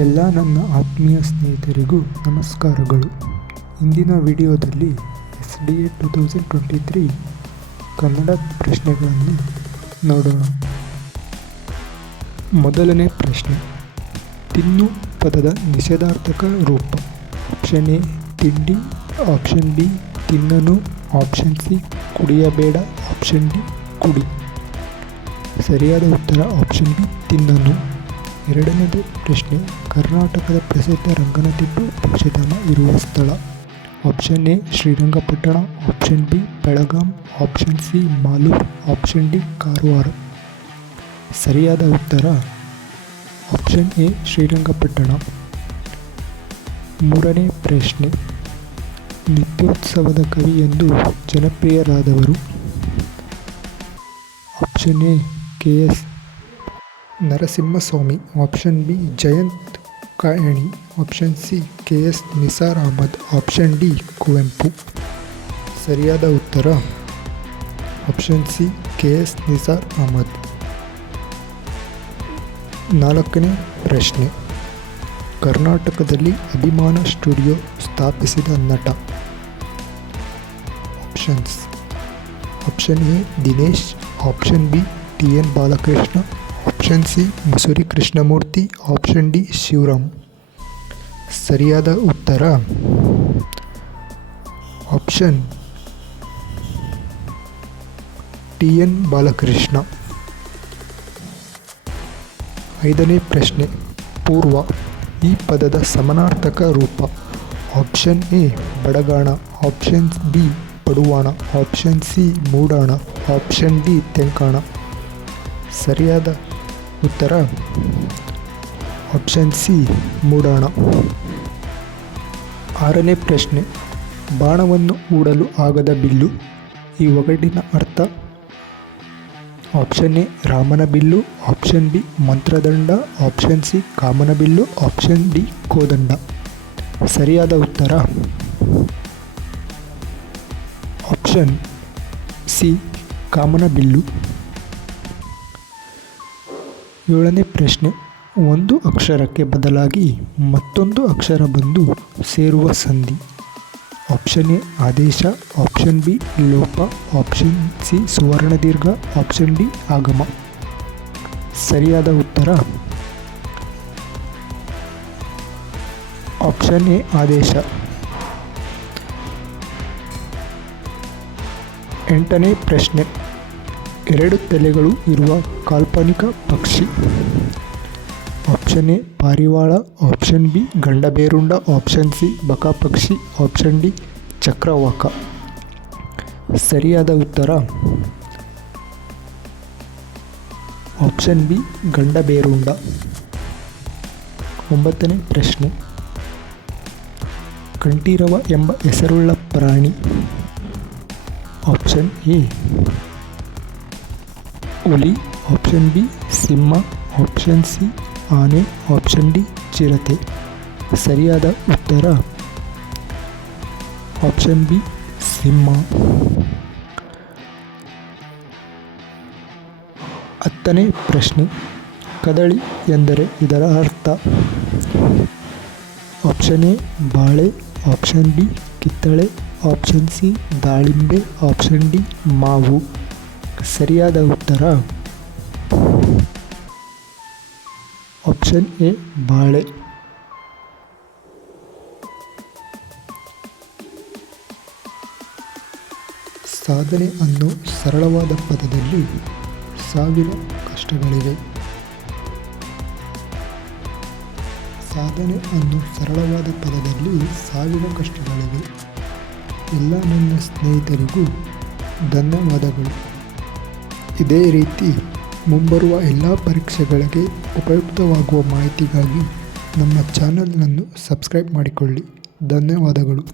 ಎಲ್ಲ ನನ್ನ ಆತ್ಮೀಯ ಸ್ನೇಹಿತರಿಗೂ ನಮಸ್ಕಾರಗಳು. ಇಂದಿನ ವಿಡಿಯೋದಲ್ಲಿ SDA 2023 ಕನ್ನಡ ಪ್ರಶ್ನೆಗಳನ್ನು ನೋಡೋಣ. ಮೊದಲನೇ ಪ್ರಶ್ನೆ, ತಿನ್ನು ಪದದ ನಿಷೇಧಾರ್ಥಕ ರೂಪ. ಆಪ್ಷನ್ ಎ ತಿಂಡಿ, ಆಪ್ಷನ್ ಬಿ ತಿನ್ನನು, ಆಪ್ಷನ್ ಸಿ ಕುಡಿಯಬೇಡ, ಆಪ್ಷನ್ ಡಿ ಕುಡಿ. ಸರಿಯಾದ ಉತ್ತರ ಆಪ್ಷನ್ ಬಿ ತಿನ್ನನು. ಎರಡನೇದು ಪ್ರಶ್ನೆ, ಕರ್ನಾಟಕದ ಪ್ರಸಿದ್ಧ ರಂಗನತಿಟ್ಟು ಪಕ್ಷಿಧಾಮ ಇರುವ ಸ್ಥಳ. Option A Srirangapatna, option B Belgaum, option C Malur, option D Karwar. ಸರಿಯಾದ ಉತ್ತರ ಆಪ್ಷನ್ ಎ ಶ್ರೀರಂಗಪಟ್ಟಣ. ಮೂರನೇ ಪ್ರಶ್ನೆ, ನಿತ್ಯೋತ್ಸವದ ಕವಿ ಎಂದು ಜನಪ್ರಿಯರಾದವರು. Option A KS Narasimhaswamy, option B Jayant Kaikini, option C KS Nisar Ahmed, option D Kuvempu. ಸರಿಯಾದ ಉತ್ತರ option C KS Nisar Ahmed. ನಾಲ್ಕನೇ ಪ್ರಶ್ನೆ, ಕರ್ನಾಟಕದಲ್ಲಿ ಅಭಿಮಾನ ಸ್ಟುಡಿಯೋ ಸ್ಥಾಪಿಸಿದ ನಟ. Options, option A Dinesh, option B TN Balakrishna, option C Masuri Krishnamurthy, option D Shivaram. ಸರಿಯಾದ ಉತ್ತರ ಆಪ್ಷನ್ TN ಬಾಲಕೃಷ್ಣ. ಐದನೇ ಪ್ರಶ್ನೆ, ಪೂರ್ವ ಈ ಪದದ ಸಮಾನಾರ್ಥಕ ರೂಪ. ಆಪ್ಷನ್ ಎ ಬಡಗಾಣ, ಆಪ್ಷನ್ ಬಿ ಪಡುವಾಣ, ಆಪ್ಷನ್ ಸಿ ಮೂಡಾಣ, ಆಪ್ಷನ್ ಡಿ ತೆಂಕಾಣ. ಸರಿಯಾದ ಉತ್ತರ ಆಪ್ಷನ್ ಸಿ ಮೂಡಾಣ. ಆರನೇ ಪ್ರಶ್ನೆ, ಬಾಣವನ್ನು ಹೂಡಲು ಆಗದ ಬಿಲ್ಲು. ಈ ಒಗಟಿನ ಅರ್ಥ. ಆಪ್ಷನ್ ಎ ರಾಮನ bill, option B ಮಂತ್ರದಂಡ, option C ಕಾಮನ ಬಿಲ್ಲು, ಆಪ್ಷನ್ ಡಿ ಕೋದಂಡ. ಸರಿಯಾದ ಉತ್ತರ ಆಪ್ಷನ್ ಸಿ ಕಾಮನ ಬಿಲ್ಲು. ಏಳನೇ ಪ್ರಶ್ನೆ, ಒಂದು ಅಕ್ಷರಕ್ಕೆ ಬದಲಾಗಿ ಮತ್ತೊಂದು ಅಕ್ಷರ ಬಂದು ಸೇರುವ ಸಂಧಿ. ಆಪ್ಷನ್ ಎ ಆದೇಶ, ಆಪ್ಷನ್ ಬಿ ಲೋಪ, ಆಪ್ಷನ್ ಸಿ ಸುವರ್ಣ ದೀರ್ಘ, ಆಪ್ಷನ್ ಡಿ ಆಗಮ. ಸರಿಯಾದ ಉತ್ತರ ಆಪ್ಷನ್ ಎ ಆದೇಶ. ಎಂಟನೇ ಪ್ರಶ್ನೆ, ಎರಡು ತಲೆಗಳು ಇರುವ ಕಾಲ್ಪನಿಕ ಪಕ್ಷಿ. ಆಪ್ಷನ್ ಎ ಪಾರಿವಾಳ, ಆಪ್ಷನ್ ಬಿ ಗಂಡಬೇರುಂಡ, ಆಪ್ಷನ್ ಸಿ ಬಕಾಪಕ್ಷಿ, ಆಪ್ಷನ್ ಡಿ ಚಕ್ರವಾಕ. ಸರಿಯಾದ ಉತ್ತರ ಆಪ್ಷನ್ ಬಿ ಗಂಡಬೇರುಂಡ. ಒಂಬತ್ತನೇ ಪ್ರಶ್ನೆ, ಕಂಠೀರವ ಎಂಬ ಹೆಸರುಳ್ಳ ಪ್ರಾಣಿ. ಆಪ್ಷನ್ ಎ ಹುಲಿ, ಆಪ್ಷನ್ ಬಿ ಸಿಂಹ, ಆಪ್ಷನ್ ಸಿ ಆನೆ, ಆಪ್ಷನ್ ಡಿ ಚಿರತೆ. ಸರಿಯಾದ ಉತ್ತರ ಆಪ್ಷನ್ ಬಿ ಸಿಂಹ. ಹತ್ತನೇ ಪ್ರಶ್ನೆ, ಕದಳಿ ಎಂದರೆ ಇದರ ಅರ್ಥ. ಆಪ್ಷನ್ ಎ ಬಾಳೆ, ಆಪ್ಷನ್ ಬಿ ಕಿತ್ತಳೆ, ಆಪ್ಷನ್ ಸಿ ದಾಳಿಂಬೆ, ಆಪ್ಷನ್ ಡಿ ಮಾವು. ಸರಿಯಾದ ಉತ್ತರ ಆಪ್ಷನ್ ಎ ಬಾಳೆ. ಸಾಧನೆ ಅನ್ನೋ ಸರಳವಾದ ಪದದಲ್ಲಿ ಸಾವಿರ ಕಷ್ಟಗಳಿವೆ. ಸಾಧನೆ ಅನ್ನೋ ಸರಳವಾದ ಪದದಲ್ಲಿ ಸಾವಿರ ಕಷ್ಟಗಳಿವೆ. ಎಲ್ಲ ನನ್ನ ಸ್ನೇಹಿತರಿಗೂ ಧನ್ಯವಾದಗಳು. ಇದೇ ರೀತಿ ಮುಂಬರುವ ಎಲ್ಲ ಪರೀಕ್ಷೆಗಳಿಗೆ ಉಪಯುಕ್ತವಾಗುವ ಮಾಹಿತಿಗಾಗಿ ನಮ್ಮ ಚಾನಲನ್ನು ಸಬ್ಸ್ಕ್ರೈಬ್ ಮಾಡಿಕೊಳ್ಳಿ. ಧನ್ಯವಾದಗಳು.